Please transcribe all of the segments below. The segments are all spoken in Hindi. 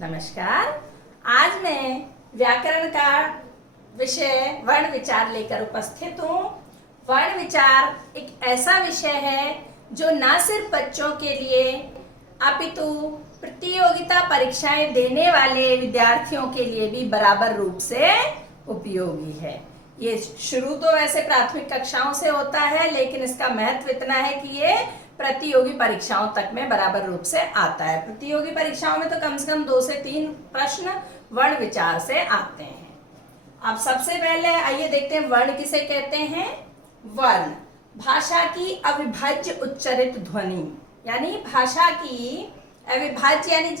नमस्कार। आज मैं व्याकरण का विषय वर्ण विचार लेकर उपस्थित हूँ। वर्ण विचार एक ऐसा विषय है जो न सिर्फ बच्चों के लिए अपितु प्रतियोगिता परीक्षाएं देने वाले विद्यार्थियों के लिए भी बराबर रूप से उपयोगी है। ये शुरू तो वैसे प्राथमिक कक्षाओं से होता है, लेकिन इसका महत्व इतना है कि ये प्रतियोगी परीक्षाओं तक में बराबर रूप से आता है। प्रतियोगी परीक्षाओं में तो कम से कम 2 से 3 प्रश्न वर्ण विचार से आते हैं। अब सबसे पहले आइए देखते हैं वर्ण किसे कहते हैं। वर्ण भाषा की अविभाज्य उच्चारित ध्वनि, यानी भाषा की अविभाज्य यानी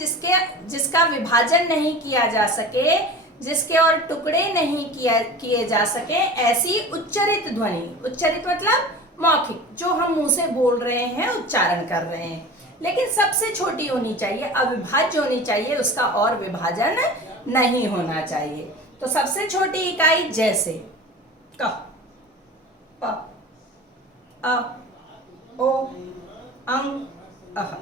जिसका विभाजन नहीं किया जा सके, जिसके और टुकड़े नहीं किए जा सके, ऐसी उच्चारित ध्वनि। उच्चारित मतलब मौखिक, जो हम मुंह से बोल रहे हैं, उच्चारण कर रहे हैं, लेकिन सबसे छोटी होनी चाहिए, अविभाज्य होनी चाहिए, उसका और विभाजन नहीं होना चाहिए। तो सबसे छोटी इकाई जैसे क, प, अ, ओ, अं, अह।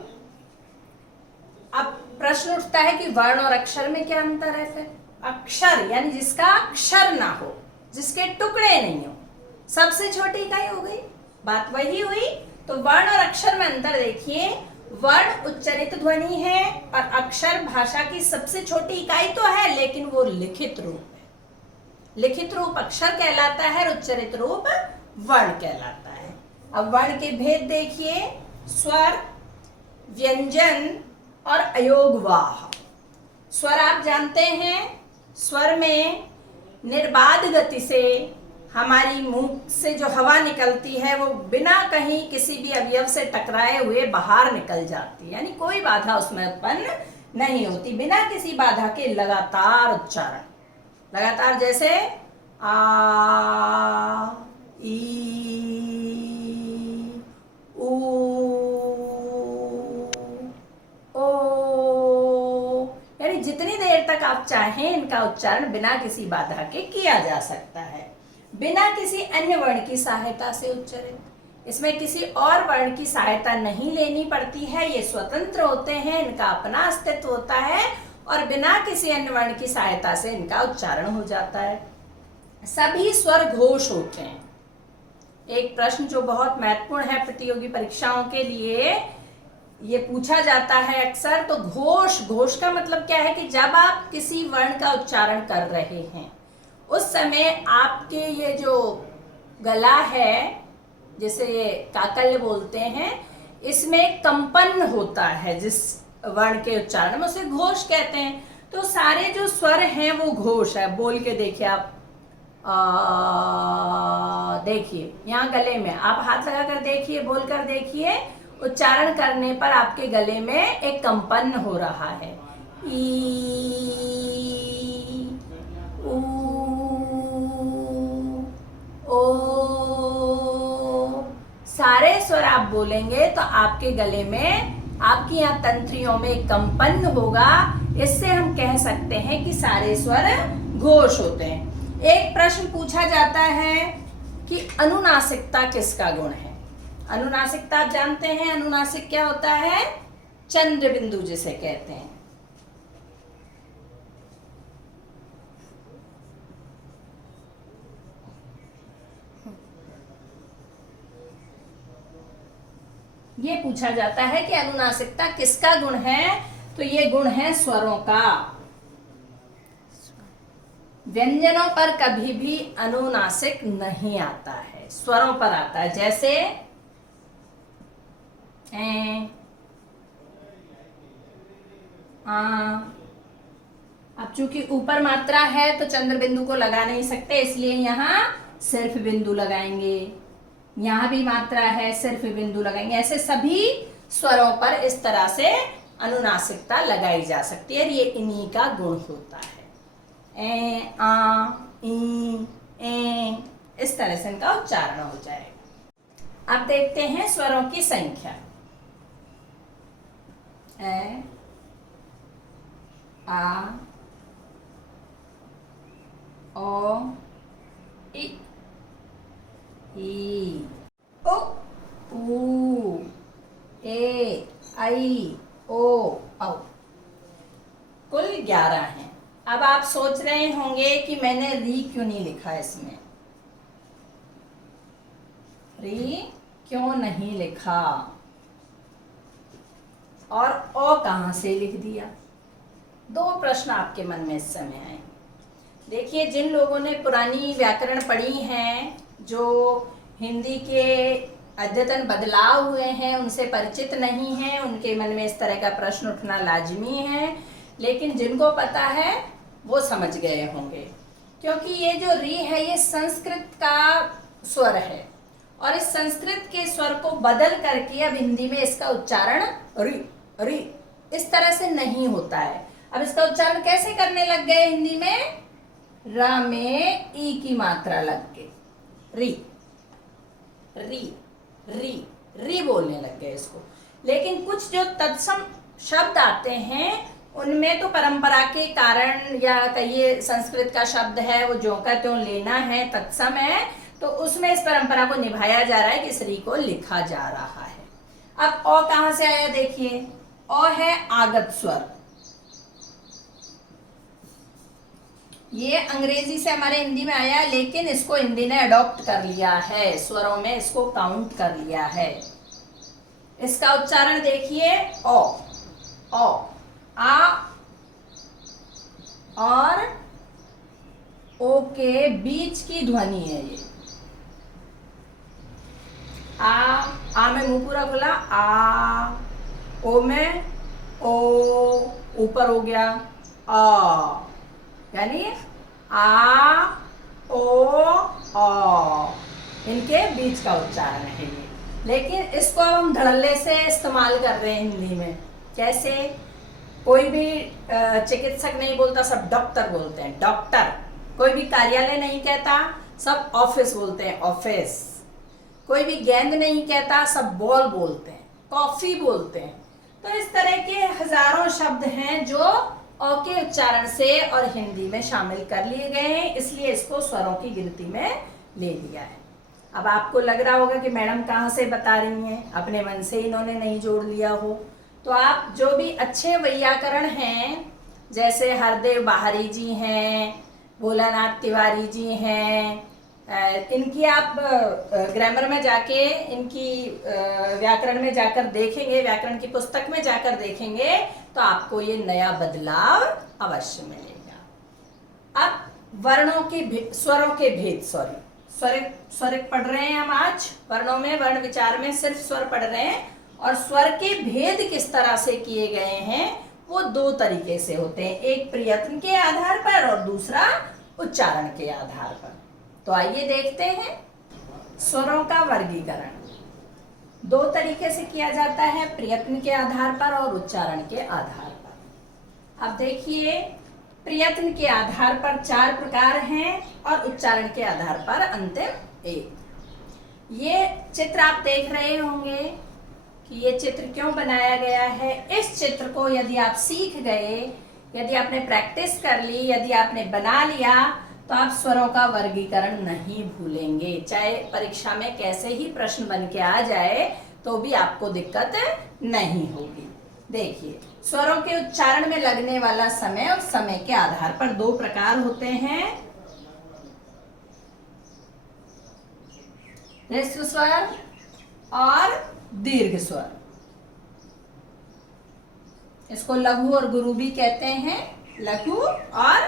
अब प्रश्न उठता है कि वर्ण और अक्षर में क्या अंतर है। फिर अक्षर यानी जिसका अक्षर ना हो, जिसके टुकड़े नहीं हो, सबसे छोटी इकाई हो गई, बात वही हुई। तो वर्ण और अक्षर में अंतर देखिए। वर्ण उच्चारित ध्वनि है और अक्षर भाषा की सबसे छोटी इकाई तो है, लेकिन वो लिखित रूप है। लिखित रूप अक्षर कहलाता है, उच्चारित रूप वर्ण कहलाता है। अब वर्ण के भेद देखिए। स्वर, व्यंजन और अयोगवाह। स्वर आप जानते हैं, स्वर में निर्बाध गति से हमारी मुंह से जो हवा निकलती है वो बिना कहीं किसी भी अवयव से टकराए हुए बाहर निकल जाती है, यानी कोई बाधा उसमें उत्पन्न नहीं होती, बिना किसी बाधा के लगातार उच्चारण। लगातार जैसे आ, ई, ऊ, ओ, यानी जितनी देर तक आप चाहें इनका उच्चारण बिना किसी बाधा के किया जा सकता है, बिना किसी अन्य वर्ण की सहायता से उच्चारित। इसमें किसी और वर्ण की सहायता नहीं लेनी पड़ती है, ये स्वतंत्र होते हैं, इनका अपना अस्तित्व होता है और बिना किसी अन्य वर्ण की सहायता से इनका उच्चारण हो जाता है। सभी स्वर घोष होते हैं। एक प्रश्न जो बहुत महत्वपूर्ण है प्रतियोगी परीक्षाओं के लिए, ये पूछा जाता है अक्सर, तो घोष। घोष का मतलब क्या है कि जब आप किसी वर्ण का उच्चारण कर रहे हैं उस समय आपके ये जो गला है, जिसे ये काकल्य बोलते हैं, इसमें कंपन होता है जिस वर्ण के उच्चारण में, उसे घोष कहते हैं। तो सारे जो स्वर हैं वो घोष है। बोल के देखिए आप, देखिए यहाँ गले में आप हाथ लगा कर देखिए, बोल कर देखिए, उच्चारण करने पर आपके गले में एक कंपन हो रहा है। ई, ऊ, ओ, सारे स्वर आप बोलेंगे तो आपके गले में, आपकी यहाँ तंत्रियों में कंपन होगा। इससे हम कह सकते हैं कि सारे स्वर घोष होते हैं। एक प्रश्न पूछा जाता है कि अनुनासिकता किसका गुण है। अनुनासिकता आप जानते हैं, अनुनासिक क्या होता है? चंद्र बिंदु जिसे कहते हैं। ये पूछा जाता है कि अनुनासिकता किसका गुण है, तो ये गुण है स्वरों का। व्यंजनों पर कभी भी अनुनासिक नहीं आता है, स्वरों पर आता है। जैसे ए, आ, अब चूंकि ऊपर मात्रा है तो चंद्र बिंदु को लगा नहीं सकते, इसलिए यहाँ सिर्फ बिंदु लगाएंगे। यहाँ भी मात्रा है, सिर्फ बिंदु लगाएंगे। ऐसे सभी स्वरों पर इस तरह से अनुनासिकता लगाई जा सकती है, ये इन्हीं का गुण होता है। ए, आ, ई, ए, इस तरह से इनका उच्चारण हो जाएगा। अब देखते हैं स्वरों की संख्या। ए, आ, ओ, ई, ओ, ऊ, ए, आई, ओ, औ। कुल 11 हैं। अब आप सोच रहे होंगे कि मैंने री क्यों नहीं लिखा इसमें, री क्यों नहीं लिखा और ओ कहां से लिख दिया। दो प्रश्न आपके मन में इस समय आए। देखिए, जिन लोगों ने पुरानी व्याकरण पढ़ी हैं, जो हिंदी के अद्यतन बदलाव हुए हैं उनसे परिचित नहीं हैं, उनके मन में इस तरह का प्रश्न उठना लाजमी है। लेकिन जिनको पता है वो समझ गए होंगे, क्योंकि ये जो री है ये संस्कृत का स्वर है और इस संस्कृत के स्वर को बदल करके अब हिंदी में इसका उच्चारण री री इस तरह से नहीं होता है। अब इसका उच्चारण कैसे करने लग गए हिंदी में, र में ई की मात्रा लग के री री री री बोलने लग गए इसको। लेकिन कुछ जो तत्सम शब्द आते हैं उनमें तो परंपरा के कारण या कहिए संस्कृत का शब्द है वो ज्यों का त्यों लेना है, तत्सम है, तो उसमें इस परंपरा को निभाया जा रहा है कि इस री को लिखा जा रहा है। अब ओ कहां से आया, देखिए ओ है आगत स्वर। ये अंग्रेजी से हमारे हिंदी में आया, लेकिन इसको हिंदी ने अडॉप्ट कर लिया है, स्वरों में इसको काउंट कर लिया है। इसका उच्चारण देखिए, ओ ओ आ और ओ के बीच की ध्वनि है ये। आ में मुंह पूरा खुला, आ, ओ में ओ ऊपर हो गया, आ, यानी आ ओ आ, इनके बीच का उच्चारण है ये। लेकिन इसको अब हम धड़ल्ले से इस्तेमाल कर रहे हैं हिंदी में। कैसे, कोई भी चिकित्सक नहीं बोलता, सब डॉक्टर बोलते हैं, डॉक्टर। कोई भी कार्यालय नहीं कहता, सब ऑफिस बोलते हैं, ऑफिस। कोई भी गेंद नहीं कहता, सब बॉल बोलते हैं, कॉफी बोलते हैं। तो इस तरह के हजारों शब्द हैं जो ओ के उच्चारण से और हिंदी में शामिल कर लिए गए हैं, इसलिए इसको स्वरों की गिनती में ले लिया है। अब आपको लग रहा होगा कि मैडम कहाँ से बता रही हैं, अपने मन से इन्होंने नहीं जोड़ लिया हो। तो आप जो भी अच्छे वैयाकरण हैं, जैसे हरदेव बाहरी जी हैं, भोलानाथ तिवारी जी हैं, इनकी आप ग्रामर में जाके, इनकी व्याकरण में जाकर देखेंगे, व्याकरण की पुस्तक में जाकर देखेंगे, तो आपको ये नया बदलाव अवश्य मिलेगा। अब वर्णों के स्वरों के भेद, स्वर पढ़ रहे हैं हम आज। वर्णों में, वर्ण विचार में सिर्फ स्वर पढ़ रहे हैं, और स्वर के भेद किस तरह से किए गए हैं वो दो तरीके से होते हैं, एक प्रयत्न के आधार पर और दूसरा उच्चारण के आधार पर। तो आइए देखते हैं। स्वरों का वर्गीकरण दो तरीके से किया जाता है, प्रयत्न के आधार पर और उच्चारण के आधार पर। अब देखिए, प्रयत्न के आधार पर 4 प्रकार हैं और उच्चारण के आधार पर अंतिम 1। ये चित्र आप देख रहे होंगे कि ये चित्र क्यों बनाया गया है। इस चित्र को यदि आप सीख गए, यदि आपने प्रैक्टिस कर ली, यदि आपने बना लिया, तो आप स्वरों का वर्गीकरण नहीं भूलेंगे। चाहे परीक्षा में कैसे ही प्रश्न बन के आ जाए तो भी आपको दिक्कत नहीं होगी। देखिए, स्वरों के उच्चारण में लगने वाला समय और समय के आधार पर 2 प्रकार होते हैं, ह्रस्व स्वर और दीर्घ स्वर। इसको लघु और गुरु भी कहते हैं, लघु और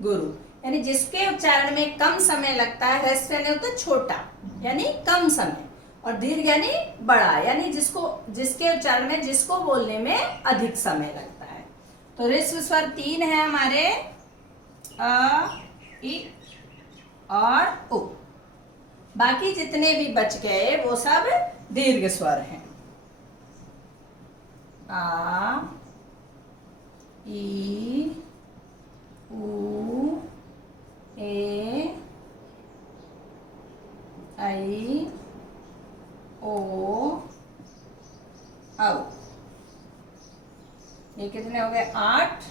गुरु, यानी जिसके उच्चारण में कम समय लगता है। ह्रस्व यानी होता है छोटा, यानी कम समय, और दीर्घ यानी बड़ा, यानी जिसके उच्चारण में, जिसको बोलने में अधिक समय लगता है। तो ह्रस्व स्वर 3 है हमारे, अ, इ और उ। बाकी जितने भी बच गए वो सब दीर्घ स्वर हैं। आ, ई, उ, ए, आई, ओ, औ। ये कितने हो गए? 8,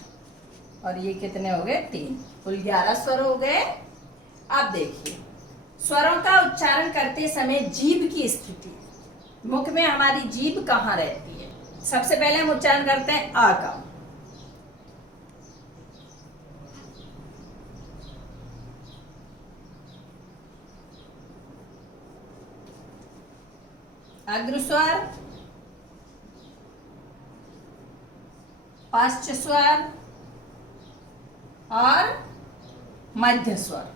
और ये कितने हो गए? 3। कुल 11 स्वर हो गए। अब देखिए, स्वरों का उच्चारण करते समय जीभ की स्थिति, मुख में हमारी जीभ कहाँ रहती है। सबसे पहले हम उच्चारण करते हैं आ का, अग्र स्वर, पश्च स्वर और मध्य स्वर।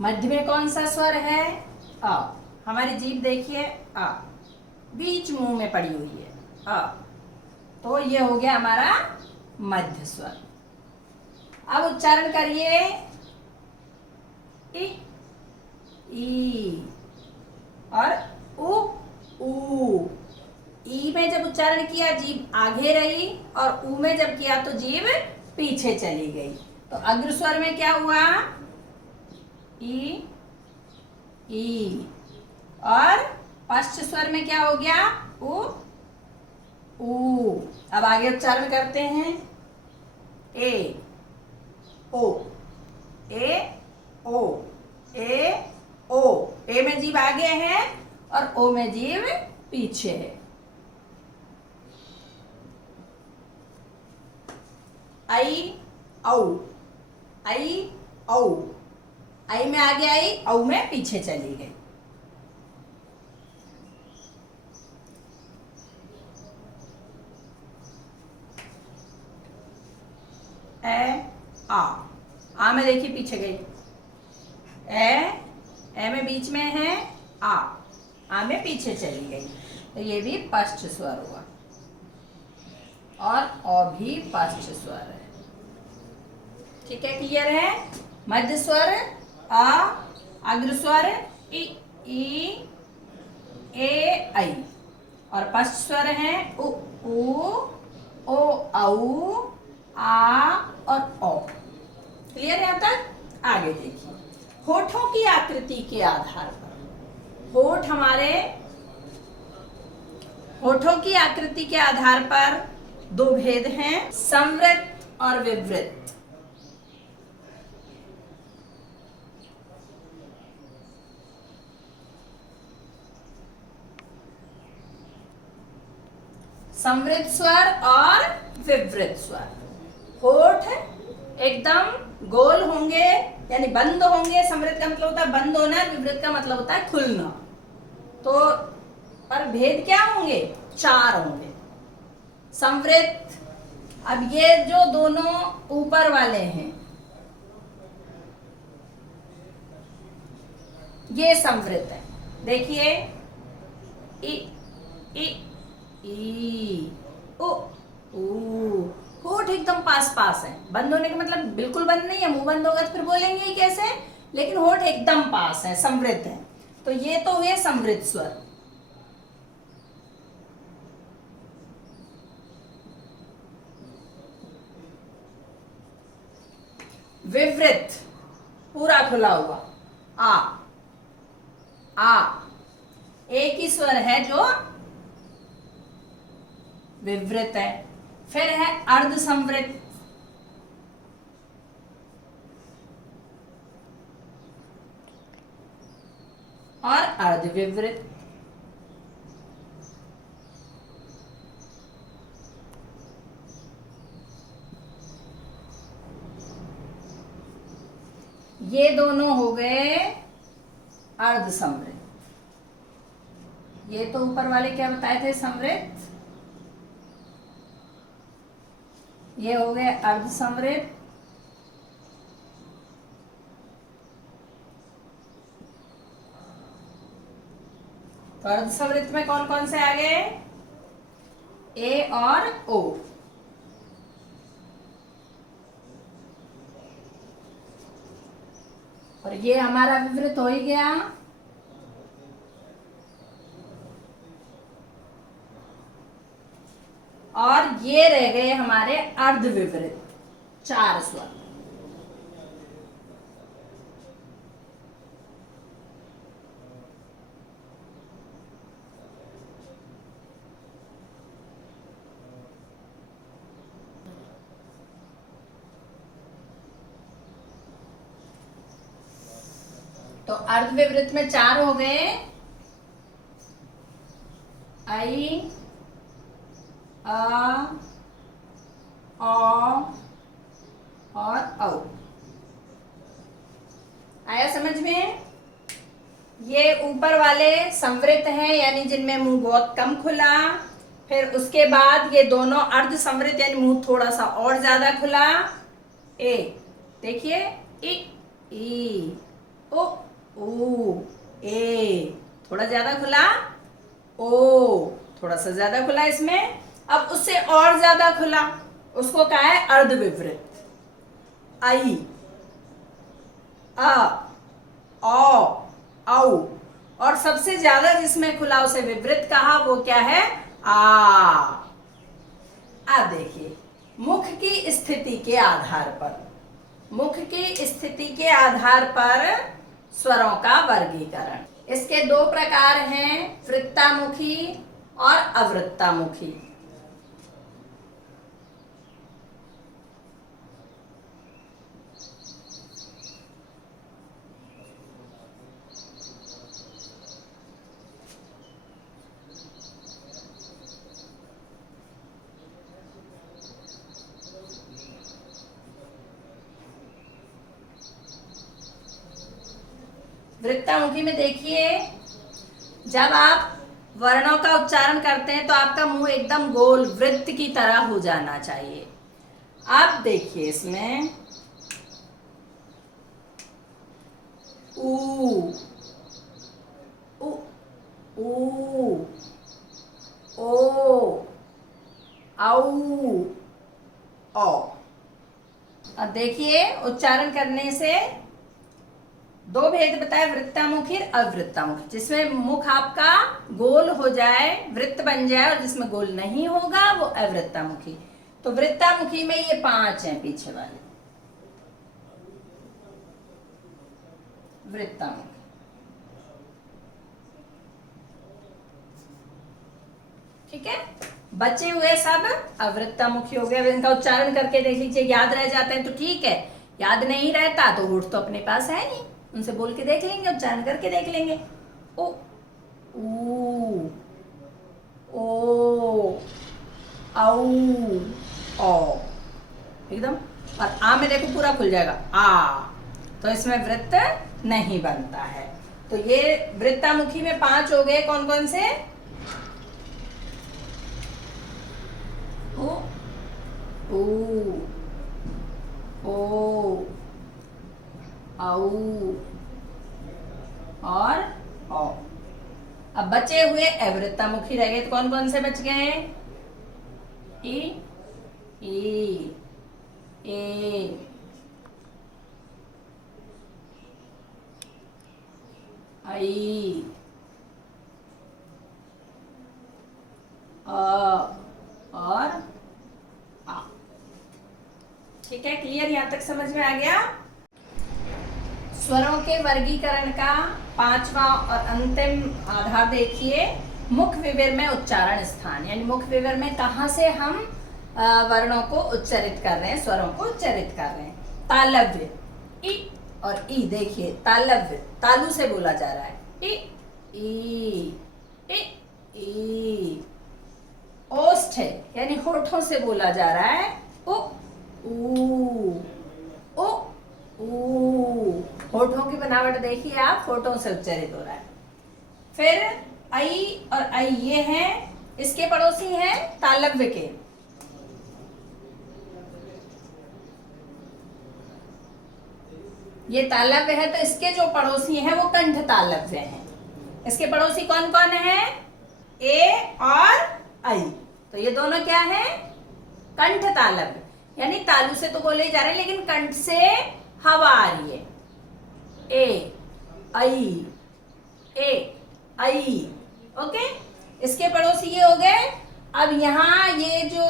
मध्य में कौन सा स्वर है? अ। हमारी जीभ देखिए, अ बीच मुंह में पड़ी हुई है, अ। तो ये हो गया हमारा मध्य स्वर। अब उच्चारण करिए, इ, ई और उ, ऊ। ई में जब उच्चारण किया जीभ आगे रही और ऊ में जब किया तो जीभ पीछे चली गई। तो अग्र स्वर में क्या हुआ? ई, ई। और पश्च स्वर में क्या हो गया? उ, ऊ। अब आगे उच्चारण करते हैं, ए, ओ, ए, ओ, ए, ओ। ए में जीभ आगे है और ओ में जीभ पीछे है। आई, औ, आई, औ। आई में आगे आई, औ में पीछे चली गई। ए, आ में देखिए पीछे गई। ए में बीच में है, आ में पीछे चली गई। तो ये भी पश्च स्वर हुआ और अ भी पश्च स्वर है। ठीक है, क्लियर है? मध्य स्वर अ, अग्र स्वर इ, ई, ए, ऐ और पश्च स्वर है उ, ऊ, ओ, औ, आ और ओ। क्लियर है यहाँ तक? आगे देखिए, होठों की आकृति के आधार पर, होठों की आकृति के आधार पर दो भेद हैं, संवृत और विवृत। संवृत स्वर और विवृत स्वर। होठ एकदम गोल होंगे यानी बंद होंगे। संवृत का मतलब होता है बंद होना, विवृत का मतलब होता है खुलना। तो पर भेद क्या होंगे? चार होंगे। संवृत, अब ये जो दोनों ऊपर वाले हैं ये संवृत है। देखिए, इ, इ, ई, उ, ऊ। होठ एकदम पास पास है। बंद होने का मतलब बिल्कुल बंद नहीं है, मुंह बंद होगा तो फिर बोलेंगे ही कैसे, लेकिन होठ एकदम पास है, संवृत है। तो ये तो हुए संवृत स्वर। विवृत, पूरा खुला हुआ, आ एक ही स्वर है जो विवृत है। फिर है अर्ध संवृत, और अर्ध विवृत। ये दोनों हो गए अर्ध संवृत। ये तो ऊपर वाले क्या बताए थे? संवृत। ये हो गए अर्ध संवृत। तो अर्ध संवृत में कौन कौन से आ गए? ए और ओ। और ये हमारा विवृत हो ही गया। और ये रह गए हमारे अर्ध विवृत, चार स्वर। तो अर्ध विवृत में चार हो गए, आई, अ, औ और औ। आया समझ में? ये ऊपर वाले संवृत हैं, यानी जिनमें मुंह बहुत कम खुला। फिर उसके बाद ये दोनों अर्ध संवृत, यानी मुंह थोड़ा सा और ज्यादा खुला। ए देखिए, ई ओ ऊ, ए थोड़ा ज्यादा खुला, ओ थोड़ा सा ज्यादा खुला इसमें। अब उससे और ज्यादा खुला, उसको कहा है अर्धविवृत। आई, अ, औ, औ। और सबसे ज्यादा जिसमें खुला उसे विवृत कहा, वो क्या है? आ। अब देखिए, मुख की स्थिति के आधार पर, मुख की स्थिति के आधार पर स्वरों का वर्गीकरण। इसके दो प्रकार हैं, वृत्तामुखी और अवृत्तामुखी। वृत्तामुखी में देखिए, जब आप वर्णों का उच्चारण करते हैं तो आपका मुंह एकदम गोल वृत्त की तरह हो जाना चाहिए। आप देखिए इसमें ऊ, उ, ऊ, ओ, औ, औ। अब देखिए उच्चारण करने से दो भेद बताए, वृत्तामुखी और अवृत्तामुखी। जिसमें मुख आपका गोल हो जाए, वृत्त बन जाए, और जिसमें गोल नहीं होगा वो अवृत्तामुखी। तो वृत्तामुखी में ये 5 हैं पीछे वाले, वृत्तामुखी। ठीक है, बचे हुए सब अवृत्तामुखी हो गए। इनका उच्चारण करके देख लीजिए, याद रह जाते हैं तो ठीक है, याद नहीं रहता तो होठ तो अपने पास है नहीं, उनसे बोल के देख लेंगे, उच्चारण करके देख लेंगे। ओ, ऊ, ओ, औ, औ, एकदम। और आ में देखो पूरा खुल जाएगा, आ, तो इसमें वृत्त नहीं बनता है। तो ये वृत्तामुखी में 5 हो गए, कौन कौन से? ओ, ऊ, ओ, औ और औ। अब बचे हुए अवृत्तामुखी रह गए, तो कौन कौन से बच गए? ई, ए, आई, और आ। ठीक है, क्लियर? यहां तक समझ में आ गया? स्वरों के वर्गीकरण का 5वां और अंतिम आधार देखिए, मुख विवर में उच्चारण स्थान। यानी मुख विवर में कहां से हम वर्णों को उच्चारित कर रहे हैं, स्वरों को उच्चारित कर रहे हैं। तालव्य, ई और ई। देखिए तालव्य, तालू से बोला जा रहा है, ई, ई। ओष्ठ है, यानी होठों से बोला जा रहा है, ओ, ऊ, ओ, ऊ। होठों की बनावट देखिए आप, होठों से उच्चारित हो रहा है। फिर आई और आई, ये हैं, इसके पड़ोसी हैं तालव्य के। ये तालव्य है, तो इसके जो पड़ोसी हैं वो कंठ तालव्य हैं। इसके पड़ोसी कौन कौन है? ए और आई। तो ये दोनों क्या है? कंठ तालव्य, यानी तालू से तो बोले जा रहे हैं लेकिन कंठ से हवा आ रही है। ए आई, ए आई। ओके, इसके पड़ोसी ये हो गए। अब यहाँ ये जो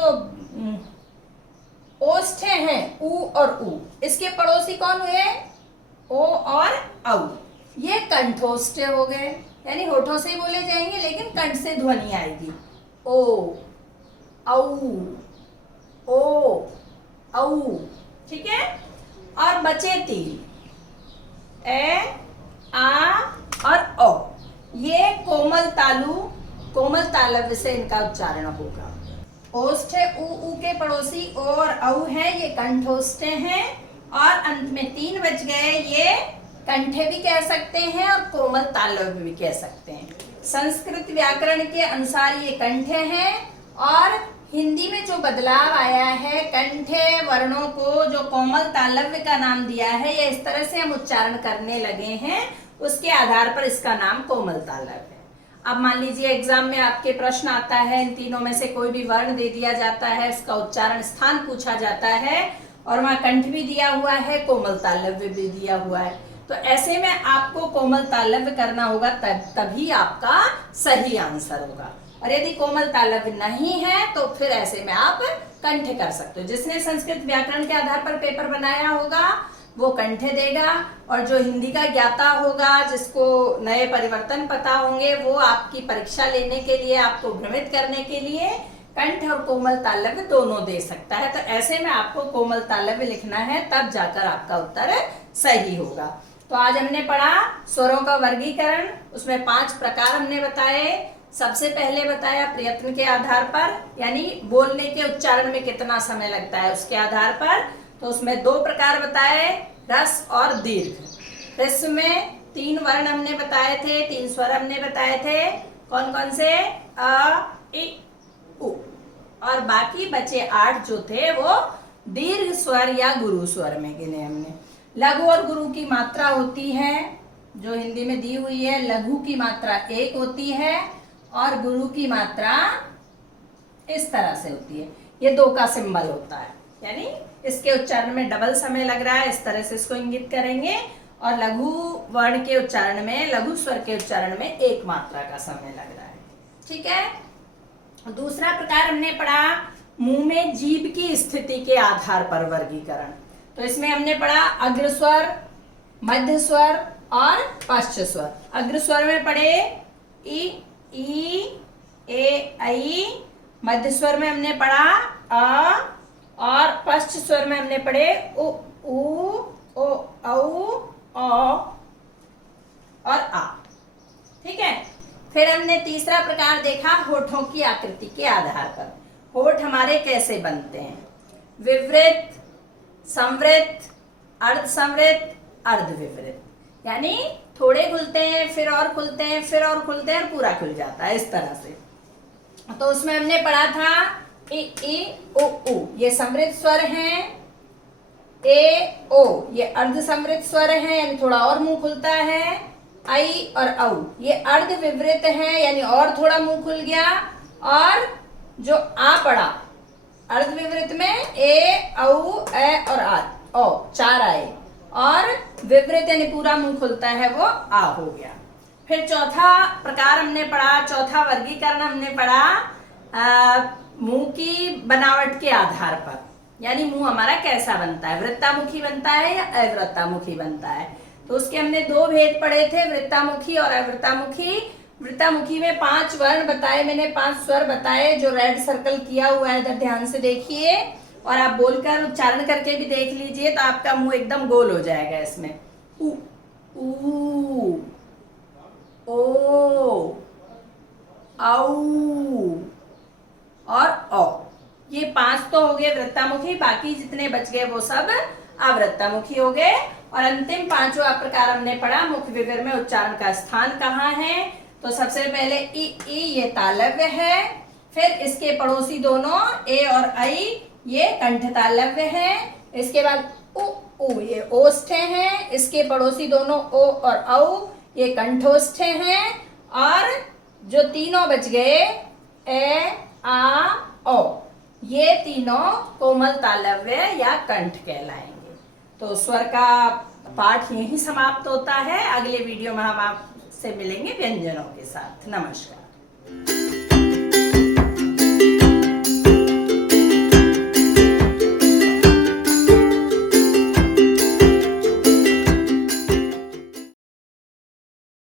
ओष्ठ हैं, ऊ और ऊ, इसके पड़ोसी कौन हुए? ओ और औ। ये कंठोष्ठ हो गए, यानी होठों से ही बोले जाएंगे लेकिन कंठ से ध्वनि आएगी। ओ, औ, ओ, औ। ठीक है, और बचे 3, ए, आ और ओ। ये कोमल तालु, कोमल तालव्य से इनका उच्चारण होगा। ओष्ठ ऊ, ऊ के पड़ोसी ओ और औ है, ये कंठोष्ठ हैं। और अंत में 3 बच गए, ये कंठे भी कह सकते हैं और कोमल तालव्य भी कह सकते हैं। संस्कृत व्याकरण के अनुसार ये कंठे हैं और हिंदी में जो बदलाव आया है, कंठे वर्णों को जो कोमल तालव्य का नाम दिया है, ये इस तरह से हम उच्चारण करने लगे हैं, उसके आधार पर इसका नाम कोमल तालव्य है। अब मान लीजिए एग्जाम में आपके प्रश्न आता है, इन तीनों में से कोई भी वर्ण दे दिया जाता है, उसका उच्चारण स्थान पूछा जाता है और वहां कंठ भी दिया हुआ है, कोमल तालव्य भी दिया हुआ है, तो ऐसे में आपको कोमल तालव्य करना होगा, तभी आपका सही आंसर होगा। और यदि कोमल तालव्य नहीं है तो फिर ऐसे में आप कंठ कर सकते हो। जिसने संस्कृत व्याकरण के आधार पर पेपर बनाया होगा वो कंठे देगा, और जो हिंदी का ज्ञाता होगा, जिसको नए परिवर्तन पता होंगे, वो आपकी परीक्षा लेने के लिए, आपको भ्रमित करने के लिए कंठ और कोमल तालव्य दोनों दे सकता है। तो ऐसे में आपको कोमल तालव्य लिखना है, तब जाकर आपका उत्तर सही होगा। तो आज हमने पढ़ा स्वरों का वर्गीकरण, उसमें 5 प्रकार हमने बताए। सबसे पहले बताया प्रयत्न के आधार पर, यानी बोलने के उच्चारण में कितना समय लगता है उसके आधार पर। तो उसमें 2 प्रकार बताए, ह्रस्व और दीर्घ। ह्रस्व में 3 वर्ण हमने बताए थे, 3 स्वर हमने बताए थे। कौन कौन से? अ, इ, उ, और बाकी बचे 8 जो थे वो दीर्घ स्वर या गुरु स्वर में गिने हमने। लघु और गुरु की मात्रा होती है, जो हिंदी में दी हुई है, लघु की मात्रा 1 होती है और गुरु की मात्रा इस तरह से होती है। ये 2 का सिंबल होता है, यानी इसके उच्चारण में डबल समय लग रहा है, इस तरह से इसको इंगित करेंगे। और लघु वर्ण के उच्चारण में, लघु स्वर के उच्चारण में 1 मात्रा का समय लग रहा है। ठीक है। दूसरा प्रकार हमने पढ़ा मुंह में जीभ की स्थिति के आधार पर वर्गीकरण। तो इसमें हमने पढ़ा अग्र स्वर, मध्य स्वर और पश्च स्वर। अग्र स्वर में पढ़े ई, ए, ऐ। मध्य स्वर में हमने पढ़ा अ, और पश्च स्वर में हमने पढ़े उ, ओ, औ, और आ। ठीक है। फिर हमने तीसरा प्रकार देखा होठों की आकृति के आधार पर। होठ हमारे कैसे बनते हैं? विवृत, संवृत, अर्ध संवृत, अर्ध विवृत, यानी थोड़े खुलते हैं, फिर और खुलते हैं, फिर और खुलते हैं, और पूरा खुल जाता है, इस तरह से। तो उसमें हमने पढ़ा था इ, उ, ये समृद्ध स्वर हैं। ए, ओ, ये अर्ध समृद्ध स्वर हैं, यानी थोड़ा और मुंह खुलता है। आई और औ, ये अर्ध विवृत है, यानी और थोड़ा मुंह खुल गया। और जो आ पड़ा अर्ध विवृत में ए, औ, ए और आ, ओ, 4 आए, और विवृत यानी पूरा मुंह खुलता है, वो आ हो गया। फिर चौथा प्रकार हमने पढ़ा, चौथा वर्गीकरण हमने पढ़ा मुंह की बनावट के आधार पर, यानी मुंह हमारा कैसा बनता है, वृत्तामुखी बनता है या अवृत्तामुखी बनता है। तो उसके हमने 2 भेद पढ़े थे, वृत्तामुखी और अवृत्तामुखी। वृत्तामुखी में 5 वर्ण बताए मैंने, 5 स्वर बताए, जो रेड सर्कल किया हुआ है, इधर ध्यान से देखिए, और आप बोलकर उच्चारण करके भी देख लीजिए, तो आपका मुंह एकदम गोल हो जाएगा इसमें। उ, ओ, औ और औ। ये 5 तो हो गए वृत्तामुखी, बाकी जितने बच गए वो सब अवृत्तामुखी हो गए। और अंतिम 5वां प्रकार हमने पढ़ा मुख विवर में उच्चारण का स्थान कहाँ है। तो सबसे पहले ई, ये तालव्य है। फिर इसके पड़ोसी दोनों ए और आई, ये कंठ तालव्य है। इसके बाद उ, ये ओष्ठ हैं। इसके पड़ोसी दोनों ओ और औ, ये कंठोष्ठ हैं। और जो तीनों बच गए ए, आ, ओ, ये तीनों कोमल तालव्य या कंठ कहलाएंगे। तो स्वर का पाठ यहीं समाप्त होता है। अगले वीडियो में हम आपसे मिलेंगे व्यंजनों के साथ। नमस्कार।